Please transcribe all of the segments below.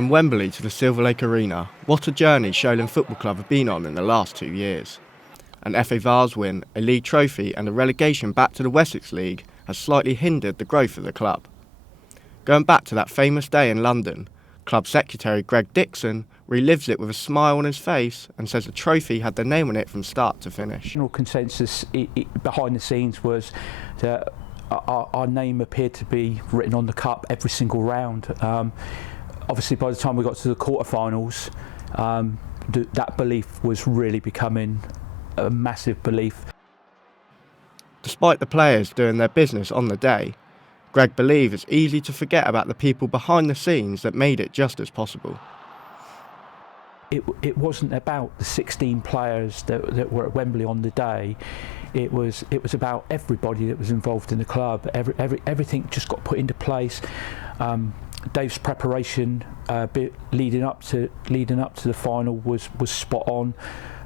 From Wembley to the Silver Lake Arena, what a journey Sholing Football Club have been on in the last 2 years. An FA Vase win, a league trophy and a relegation back to the Wessex League has slightly hindered the growth of the club. Going back to that famous day in London, club secretary Greg Dixon relives it with a smile on his face and says the trophy had their name on it from start to finish. General consensus behind the scenes was that our name appeared to be written on the cup every single round. Obviously, by the time we got to the quarterfinals, that belief was really becoming a massive belief. Despite the players doing their business on the day, Greg believes it's easy to forget about the people behind the scenes that made it just as possible. It wasn't about the 16 players that were at Wembley on the day. It was about everybody that was involved in the club. Everything just got put into place. Dave's preparation leading up to the final was spot on.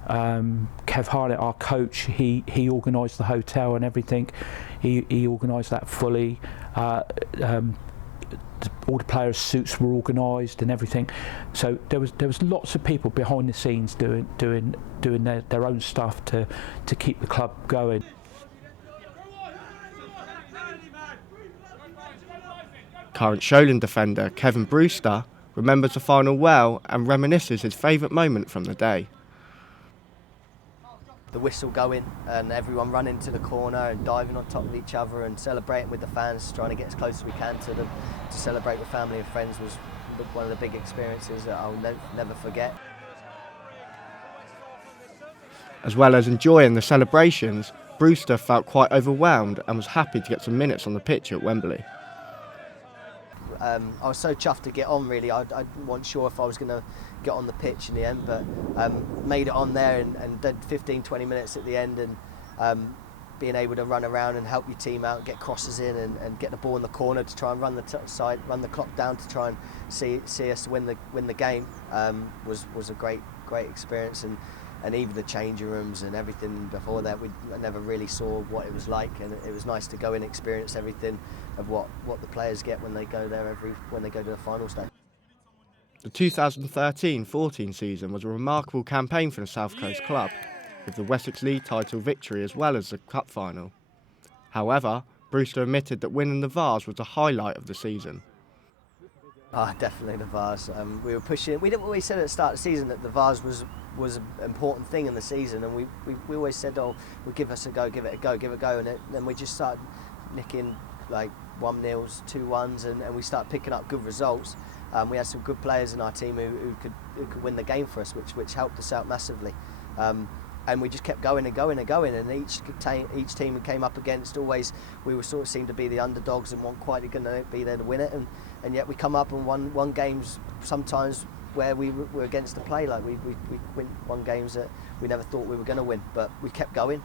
Kev Harnett, our coach, he organised the hotel and everything. He organised that fully. All the players' suits were organised and everything. So there was lots of people behind the scenes doing their own stuff to keep the club going. Current Sholing defender Kevin Brewster remembers the final well and reminisces his favourite moment from the day. The whistle going and everyone running to the corner and diving on top of each other and celebrating with the fans, trying to get as close as we can to them, to celebrate with family and friends was one of the big experiences that I'll never forget. As well as enjoying the celebrations, Brewster felt quite overwhelmed and was happy to get some minutes on the pitch at Wembley. I was so chuffed to get on, really. I wasn't sure if I was going to get on the pitch in the end, but made it on there and did 15-20 minutes at the end, and being able to run around and help your team out, get crosses in and get the ball in the corner to try and run the clock down to try and see us win the game was a great experience. And even the changing rooms and everything before that, we never really saw what it was like, and it was nice to go and experience everything of what the players get when they go there when they go to the final stage. The 2013-14 season was a remarkable campaign for the South Coast club, with the Wessex League title victory as well as the cup final. However, Brewster admitted that winning the Vase was the highlight of the season. Definitely the Vase. We were pushing. We said at the start of the season that the Vase was an important thing in the season, and we always said, "Oh, we'll give us a go, give it a go," and then we just started nicking like 1-0s, 2-1s, and we started picking up good results. We had some good players in our team who could win the game for us, which helped us out massively. And we just kept going and going and going, and each team we came up against, always we were sort of seemed to be the underdogs and weren't quite going to be there to win it, and yet we come up and won games sometimes where we were against the play, like we won games that we never thought we were going to win, but we kept going.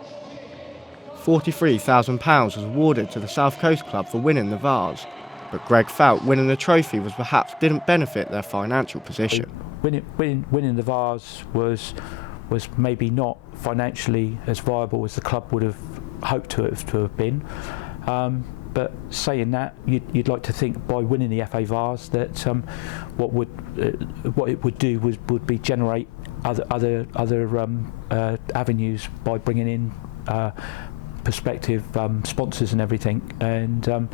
£43,000 was awarded to the South Coast club for winning the Vase, but Greg felt winning the trophy was perhaps didn't benefit their financial position. Winning the Vase was maybe not financially as viable as the club would have hoped to have been. But saying that, you'd like to think by winning the FA Vase that what it would do would be generate other avenues by bringing in prospective sponsors and everything. And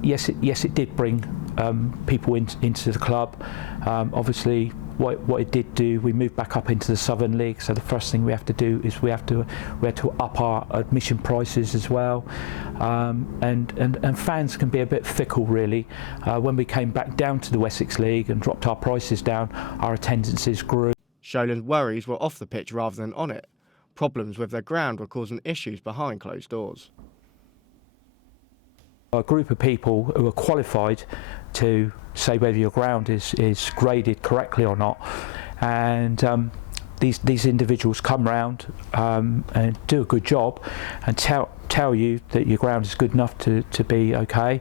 yes, it did bring people into the club. Obviously, what it did do, we moved back up into the Southern League. So the first thing we have to do is we had to up our admission prices as well. And fans can be a bit fickle, really. When we came back down to the Wessex League and dropped our prices down, our attendances grew. Sholing's worries were off the pitch rather than on it. Problems with their ground were causing issues behind closed doors. A group of people who are qualified to say whether your ground is graded correctly or not, and these individuals come round and do a good job and tell you that your ground is good enough to be okay,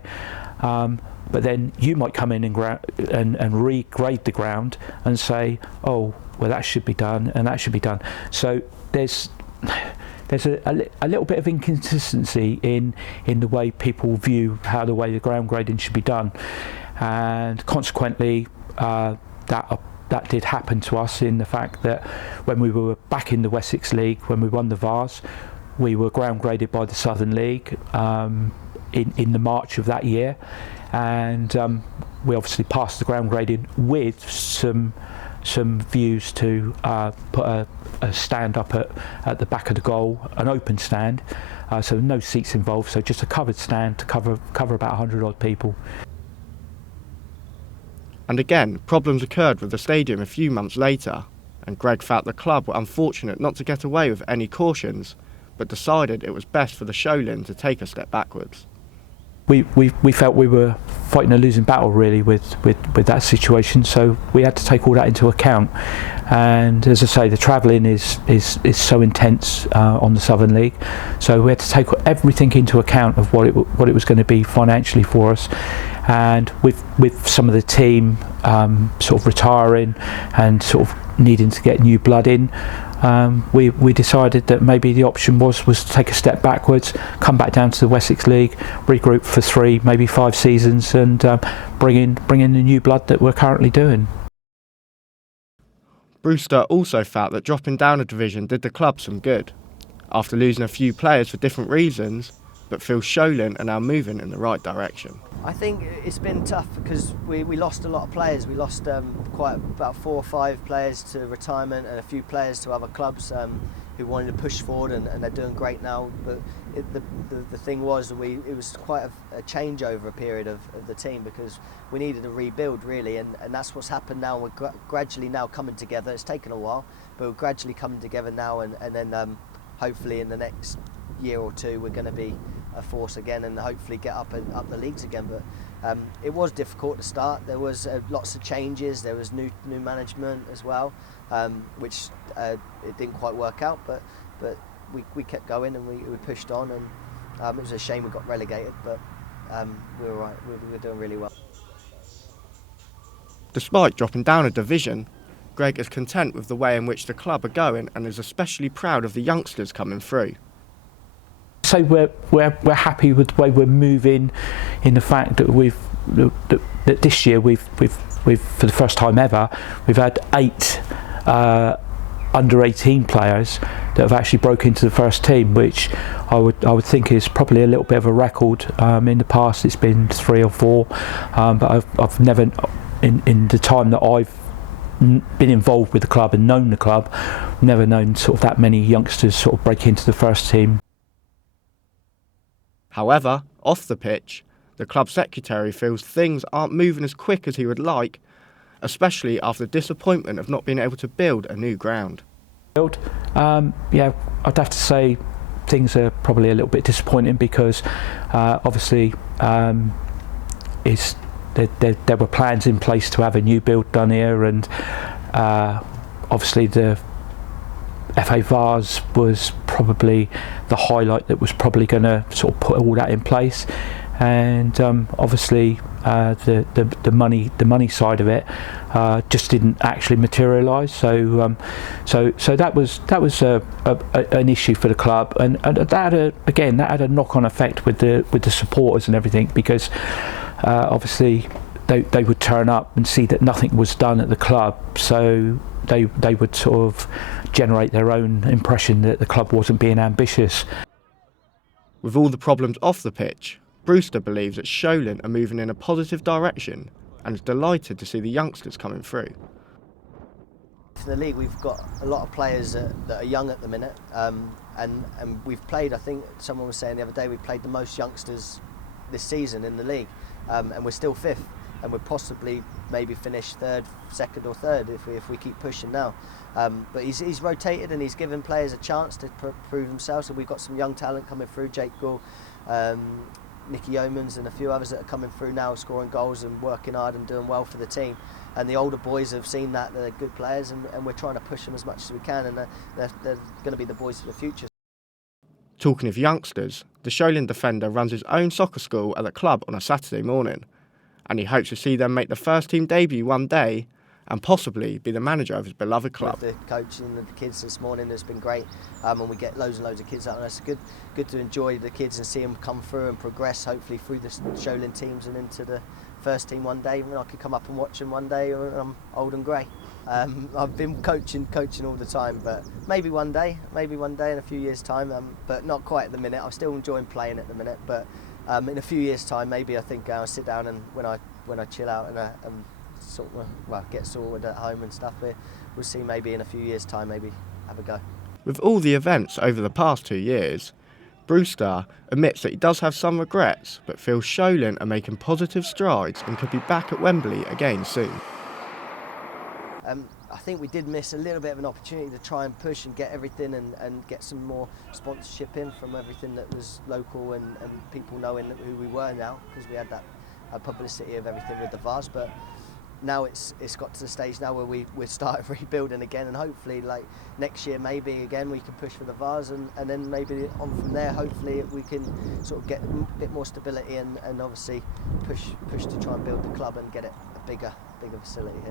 but then you might come in and regrade the ground and say, oh, well, that should be done and that should be done. So there's a little bit of inconsistency in the way people view how the ground grading should be done, and consequently that did happen to us, in the fact that when we were back in the Wessex League, when we won the Vase, we were ground graded by the Southern League in the March of that year, and we obviously passed the ground grading with some views to put a stand up at the back of the goal, an open stand, so no seats involved, so just a covered stand to cover about 100 odd people. And again, problems occurred with the stadium a few months later, and Greg felt the club were unfortunate not to get away with any cautions, but decided it was best for the Sholing to take a step backwards. We felt we were fighting a losing battle really with that situation, so we had to take all that into account. And as I say, the travelling is so intense on the Southern League, so we had to take everything into account of what it was going to be financially for us. And with some of the team sort of retiring and sort of needing to get new blood in, we decided that maybe the option was to take a step backwards, come back down to the Wessex League, regroup for 3, maybe 5 seasons, and bring in the new blood that we're currently doing. Brewster also felt that dropping down a division did the club some good, after losing a few players for different reasons, but feels Sholing are now moving in the right direction. I think it's been tough because we lost a lot of players. We lost about 4 or 5 players to retirement and a few players to other clubs who wanted to push forward, and they're doing great now. But the thing was that it was quite a changeover period of the team, because we needed a rebuild really, and that's what's happened now. We're gradually now coming together. It's taken a while, but we're gradually coming together now, and then hopefully in the next year or 2 we're going to be a force again and hopefully get up the leagues again. But it was difficult to start. There was lots of changes. There was new management as well, which it didn't quite work out, but we kept going and we pushed on, and it was a shame we got relegated, but we were right. We were doing really well. Despite dropping down a division, Greg is content with the way in which the club are going and is especially proud of the youngsters coming through. So we're happy with the way we're moving, in the fact that that this year we've for the first time ever we've had 8 under 18 players that have actually broken into the first team, which I would think is probably a little bit of a record. In the past it's been 3 or 4, but I've never in the time that I've been involved with the club and known the club, never known sort of that many youngsters sort of break into the first team. However, off the pitch, the club secretary feels things aren't moving as quick as he would like, especially after the disappointment of not being able to build a new ground. Yeah, I'd have to say things are probably a little bit disappointing, because obviously there were plans in place to have a new build done here, and obviously the FA Vase was probably the highlight that was probably going to sort of put all that in place, and obviously the money side of it just didn't actually materialise. So that was an issue for the club, and that had a knock-on effect with the supporters and everything, because obviously they would turn up and see that nothing was done at the club, so they would sort of generate their own impression that the club wasn't being ambitious. With all the problems off the pitch, Brewster believes that Sholing are moving in a positive direction and is delighted to see the youngsters coming through. For the league, we've got a lot of players that are young at the minute, and we've played, I think someone was saying the other day, we played the most youngsters this season in the league, and we're still 5th, and we'll possibly maybe finish 3rd, 2nd or 3rd if we keep pushing now. But he's rotated and he's given players a chance to prove themselves, and we've got some young talent coming through, Jake Gull, Nicky Yeomans and a few others that are coming through now, scoring goals and working hard and doing well for the team. And the older boys have seen that they're good players, and we're trying to push them as much as we can, and they're going to be the boys for the future. Talking of youngsters, the Sholing defender runs his own soccer school at the club on a Saturday morning, and he hopes to see them make the first team debut one day and possibly be the manager of his beloved club. The coach and the kids this morning has been great, and we get loads and loads of kids out, and it's good to enjoy the kids and see them come through and progress, hopefully through the Sholing teams and into the first team one day, and I could come up and watch them one day when I'm old and grey. I've been coaching all the time, but maybe one day in a few years' time, but not quite at the minute. I'm still enjoying playing at the minute, but in a few years' time, maybe I think I'll sit down and when I chill out and get sorted at home and stuff, we'll see maybe in a few years' time, maybe have a go. With all the events over the past 2 years, Brewster admits that he does have some regrets, but feels Sholing are making positive strides and could be back at Wembley again soon. I think we did miss a little bit of an opportunity to try and push and get everything and get some more sponsorship in from everything that was local and people knowing who we were now, because we had that publicity of everything with the Vase. But now it's got to the stage now where we're starting rebuilding again, and hopefully like next year maybe again we can push for the Vase, and then maybe on from there hopefully we can sort of get a bit more stability and obviously push to try and build the club and get it a bigger facility here.